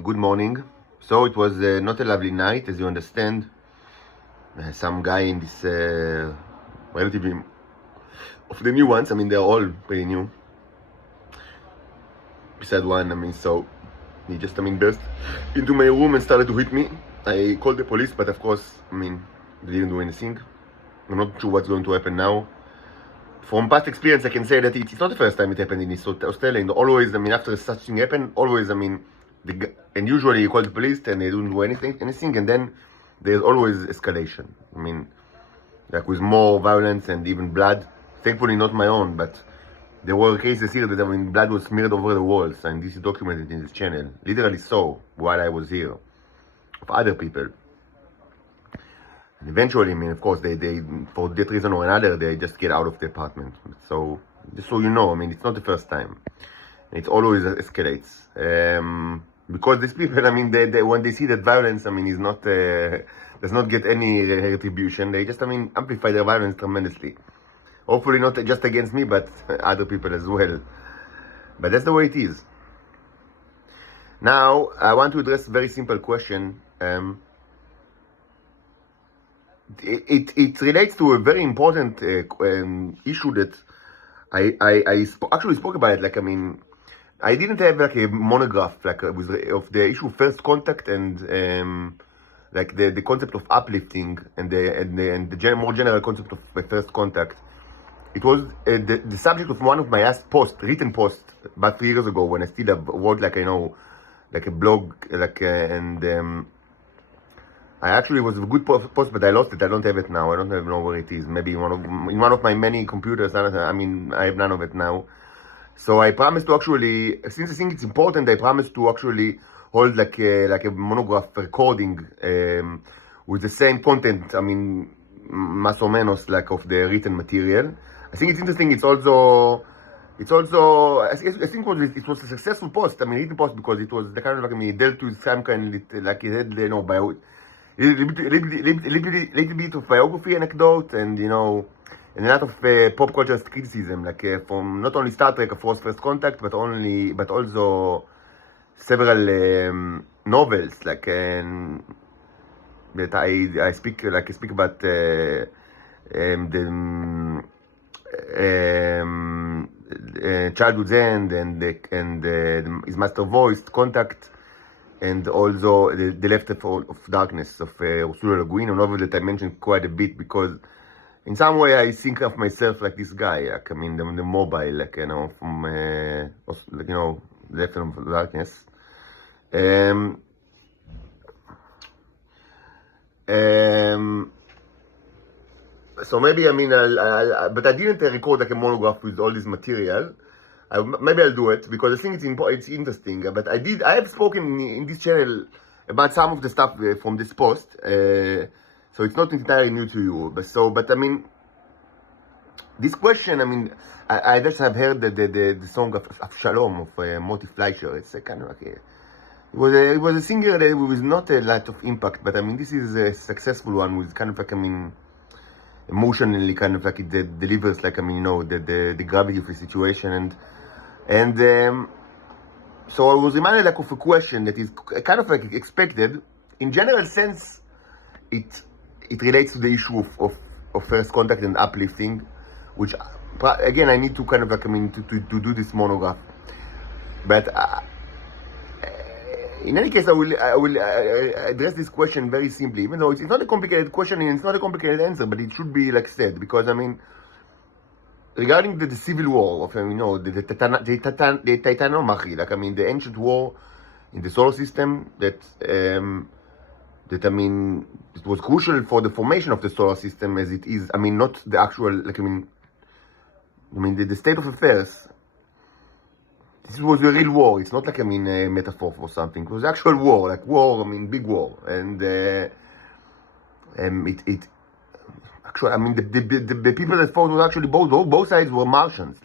Good morning. So it was not a lovely night, as you understand. Some guy in this relatively of the new ones. I mean, they're all pretty new. Besides one, so he just, burst into my room and started to hit me. I called the police, but of course, they didn't do anything. I'm not sure what's going to happen now. From past experience, I can say that it's not the first time it happened in Australia. And always, after such thing happened, always, and usually you call the police and they don't do anything, and then there's always escalation. Like with more violence and even blood. Thankfully, not my own, but there were cases here that blood was smeared over the walls, and this is documented in this channel. Literally so, while I was here, of other people. And eventually, of course, they for that reason or another, they just get out of the apartment. So, just so you know, it's not the first time. It always escalates. Because these people, they when they see that violence, is not, does not get any retribution, they just, amplify their violence tremendously. Hopefully not just against me, but other people as well. But that's the way it is. Now, I want to address a very simple question. It relates to a very important issue that I actually spoke about it. I didn't have a monograph of the issue of first contact and the concept of uplifting and the more general concept of first contact. It was the subject of one of my last written posts about 3 years ago, when I still wrote a blog, I actually was a good post, but I lost it. I don't have it now. I don't know where it is. Maybe in one of my many computers. I have none of it now. So I promised to actually, since I think it's important, I promised to actually hold like a monograph recording with the same content. Más o menos of the written material. I think it's interesting. It's also. I think it was a successful post. Written post, because it was the kind of dealt with some kind it had a little bit of biography anecdote, and and a lot of pop culture criticism, from not only Star Trek, of course, First Contact, but also several novels, that I speak about the Childhood's End and His Master Voice, Contact, and also the Left of Darkness of Ursula Le Guin, a novel that I mentioned quite a bit, because in some way I think of myself like this guy, the mobile, from Left of Darkness. So maybe, but I didn't record a monograph with all this material. Maybe I'll do it, because I think it's interesting. But I have spoken in this channel about some of the stuff from this post, so it's not entirely new to you. But this question, I just have heard the song of Shalom of Moti Fleischer. It's a kind of it was a singer that with not a lot of impact, but this is a successful one with kind of emotionally it delivers the gravity of the situation, and so I was reminded of a question that is kind of expected. In general sense, it relates to the issue of first contact and uplifting, which again I need to to do this monograph. But in any case, I will address this question very simply, even though it's not a complicated question and it's not a complicated answer, but it should be said, because regarding the civil war of the Titanomachy, the ancient war in the solar system that it was crucial for the formation of the solar system as it is. Not the actual the state of affairs. This was a real war. It's not a metaphor for something. It was actual war, big war, and it actually, the people that fought was actually both sides were Martians.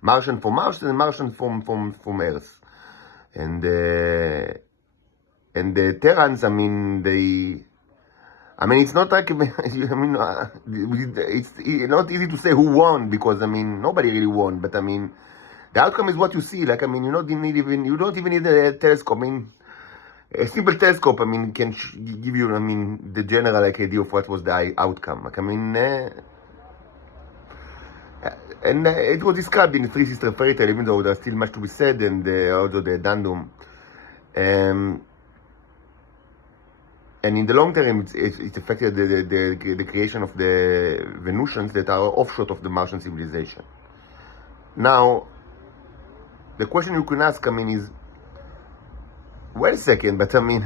Martian from Mars and Martian from Earth, and the Terrans. It's not it's not easy to say who won, because nobody really won, but The outcome is what you see. Like, I mean, you don't even need a telescope. I mean, a simple telescope, I mean, can give you, I mean, the general like idea of what was the outcome. Like, I mean, and it was described in the Three Sisters fairy tale, even though there's still much to be said, and also the addendum. And in the long term, it affected the creation of the Venusians that are offshoot of the Martian civilization. Now, the question you can ask, I mean, is, wait a second, but I mean,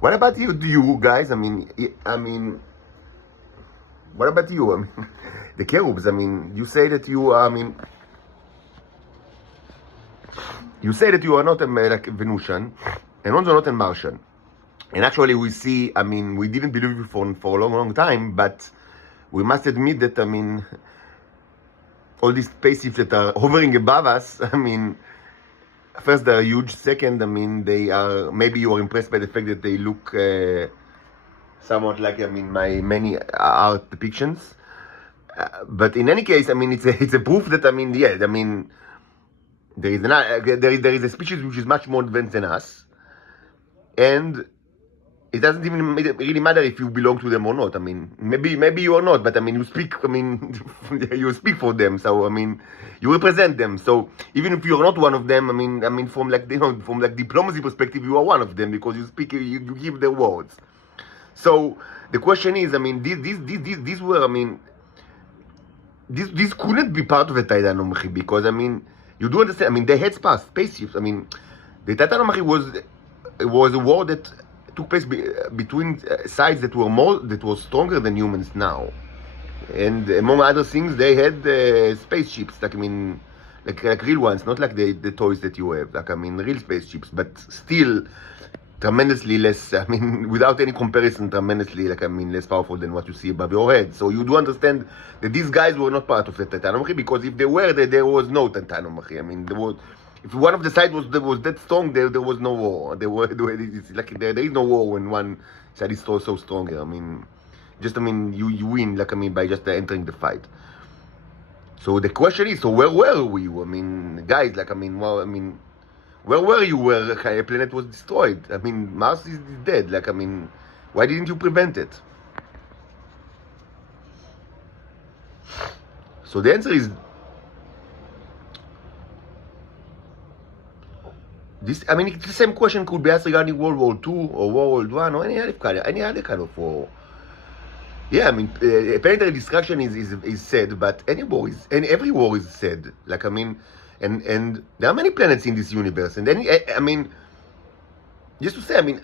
what about you guys? I mean, what about you? I mean, the cherubs, I mean, you say that you are, I mean, you say that you are not like a Venusian, and also not a Martian. And actually we see, I mean, we didn't believe you for a long time, but we must admit that, I mean, all these spaceships that are hovering above us, I mean, first, they're huge. Second, I mean, they are, maybe you are impressed by the fact that they look somewhat like, I mean, my many art depictions. But in any case, I mean, it's a proof that, I mean, yeah, I mean, there is a species which is much more advanced than us. And it doesn't even really matter if you belong to them or not. I mean, maybe you are not, but I mean, you speak, I mean, you speak for them. So, I mean, you represent them. So, even if you're not one of them, I mean, from like, you know, from like diplomacy perspective, you are one of them because you speak, you give their words. So, the question is, I mean, these were, I mean, this couldn't be part of the Titanomachi because, I mean, you do understand, I mean, they had spaceships. I mean, the Titanomachi was a war that took place between sides that were stronger than humans now, and among other things, they had spaceships. Like, I mean, like real ones, not like the toys that you have. Like, I mean, real spaceships, but still tremendously less. I mean, without any comparison, tremendously, like, I mean, less powerful than what you see above your head. So you do understand that these guys were not part of the Titanomachi, because if they were, there was no Titanomachi. I mean, there was. If one of the sides was that strong, there was no war. It's like there is no war when one side is so stronger. I mean, I mean, you win, like, I mean, by just entering the fight. So the question is, so where were we? I mean, guys, like, I mean, well, I mean, where were you where a planet was destroyed? I mean, Mars is dead. Like, I mean, why didn't you prevent it? So the answer is, this, I mean, it's the same question could be asked regarding World War II or World War I or any other kind of war. Yeah, I mean, planetary destruction is said, but every war is said. Like, I mean, and there are many planets in this universe, and then I mean, just to say, I mean,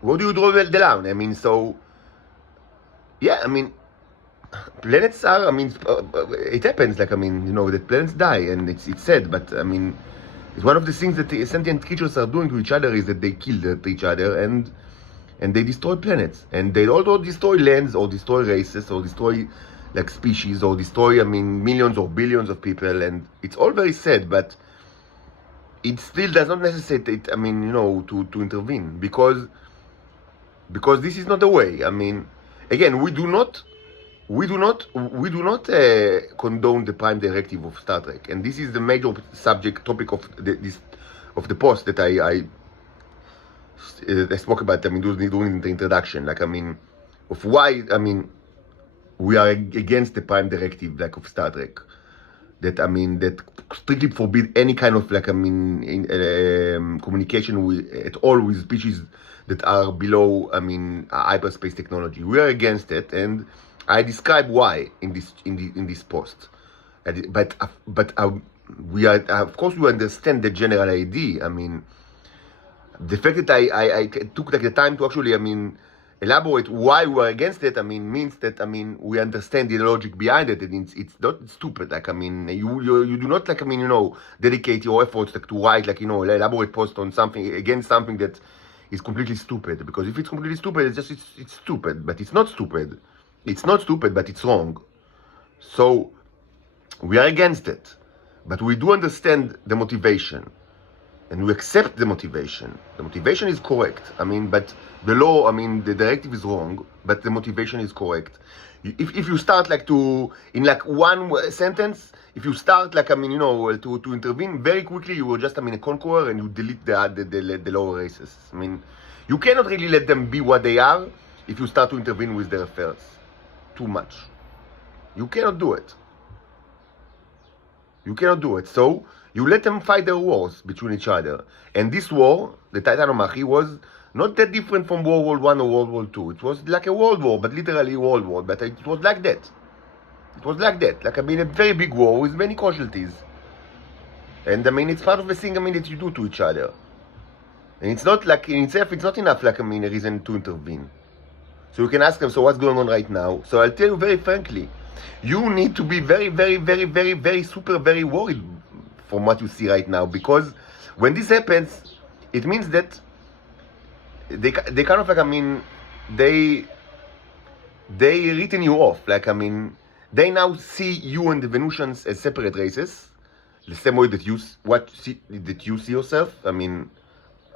where do you draw the line? I mean, so yeah, I mean, planets are, I mean, it happens. Like, I mean, you know, that planets die, and it's said, but I mean. It's one of the things that the sentient creatures are doing to each other is that they kill each other and they destroy planets. And they also destroy lands or destroy races or destroy like species or destroy, I mean, millions or billions of people. And it's all very sad, but it still does not necessitate, I mean, you know, to intervene because this is not the way. I mean, again, we do not condone the Prime Directive of Star Trek, and this is the major topic of the post that I spoke about. I mean, during the introduction, like, I mean, of why, I mean, we are against the Prime Directive, like, of Star Trek, that, I mean, that strictly forbid any kind of, like, I mean, communication at all with species that are below, I mean, hyperspace technology. We are against it, and I describe why in this post, but we are, of course, we understand the general idea. I mean, the fact that I took like the time to actually, I mean, elaborate why we are against it. I mean, means that, I mean, we understand the logic behind it, and it's not stupid. Like, I mean, you do not, like, I mean, you know, dedicate your efforts like to write, like, you know, elaborate post on something against something that is completely stupid. Because if it's completely stupid, it's stupid, but it's not stupid. It's not stupid, but it's wrong. So, we are against it. But we do understand the motivation. And we accept the motivation. The motivation is correct. I mean, but the law, I mean, the directive is wrong, but the motivation is correct. If you start like in like one sentence, if you start, like, I mean, to intervene very quickly, you will just, I mean, a conqueror, and you delete the lower races. I mean, you cannot really let them be what they are if you start to intervene with their affairs too much. You cannot do it. You cannot do it. So you let them fight their wars between each other. And this war, the Titanomachy, was not that different from World War I or World War II. It was like a world war, but literally a world war. But it was like that. It was like that. Like, I mean, a very big war with many casualties. And I mean, it's part of the thing, I mean, that you do to each other. And it's not like, in itself, it's not enough, like, I mean, a reason to intervene. So you can ask them, so what's going on right now? So I'll tell you very frankly, you need to be very, very, very, very, very, super, very worried from what you see right now. Because when this happens, it means that they kind of, like, I mean, they written you off. Like, I mean, they now see you and the Venusians as separate races, the same way that you see yourself. I mean,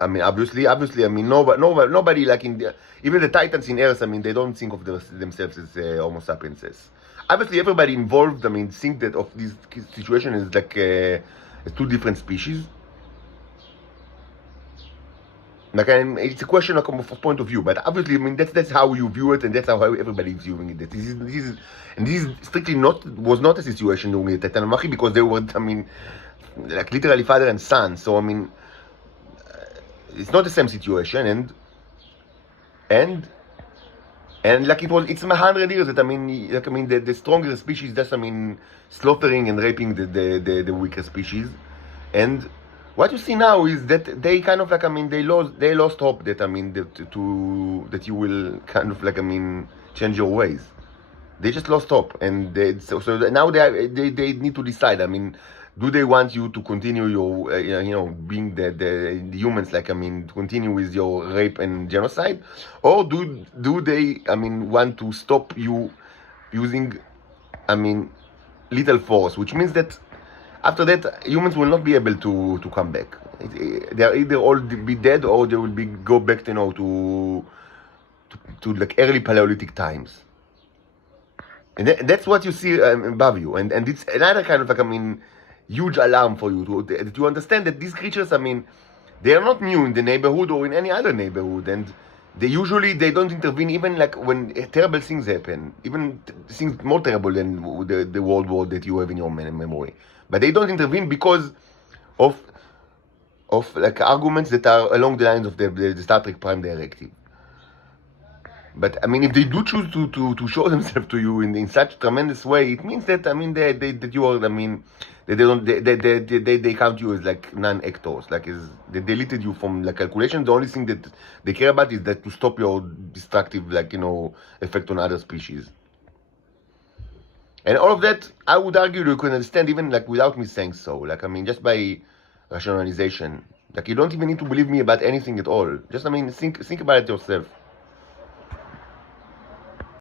obviously, I mean, nobody like even the Titans in Earth, I mean, they don't think of themselves as Homo sapiens. Obviously, everybody involved, I mean, think that of this situation is like two different species. Like, it's a question of point of view, but obviously, I mean, that's how you view it, and that's how everybody is viewing it. This is strictly was not a situation during the Titanomachy, because they were, I mean, like literally father and son. So I mean, it's not the same situation, and like it's 100 years that, I mean, like, I mean, the stronger species, that's, I mean, slaughtering and raping the weaker species. And what you see now is that they kind of, like, I mean, they lost hope that, I mean, that you will kind of, like, I mean, change your ways. They just lost hope, and so now they need to decide. I mean, do they want you to continue your being the humans, like, I mean, to continue with your rape and genocide, or do they, I mean, want to stop you using, I mean, lethal force, which means that after that humans will not be able to come back. They are either all be dead, or they will go back, to like early Paleolithic times. And that's what you see above you, and it's another kind of, like, I mean, huge alarm for you to understand that these creatures, I mean, they are not new in the neighborhood or in any other neighborhood, and they don't intervene even, like, when terrible things happen, even things more terrible than the world war that you have in your memory. But they don't intervene because of like arguments that are along the lines of the Star Trek Prime Directive. But I mean, if they do choose to show themselves to you in such tremendous way, it means that, I mean, that you are, I mean, they count you as like non-actors, like they deleted you from like calculation. The only thing that they care about is that to stop your destructive, like, effect on other species. And all of that, I would argue you can understand even, like, without me saying so. Like, I mean, just by rationalization. Like, you don't even need to believe me about anything at all. Just, I mean, think about it yourself.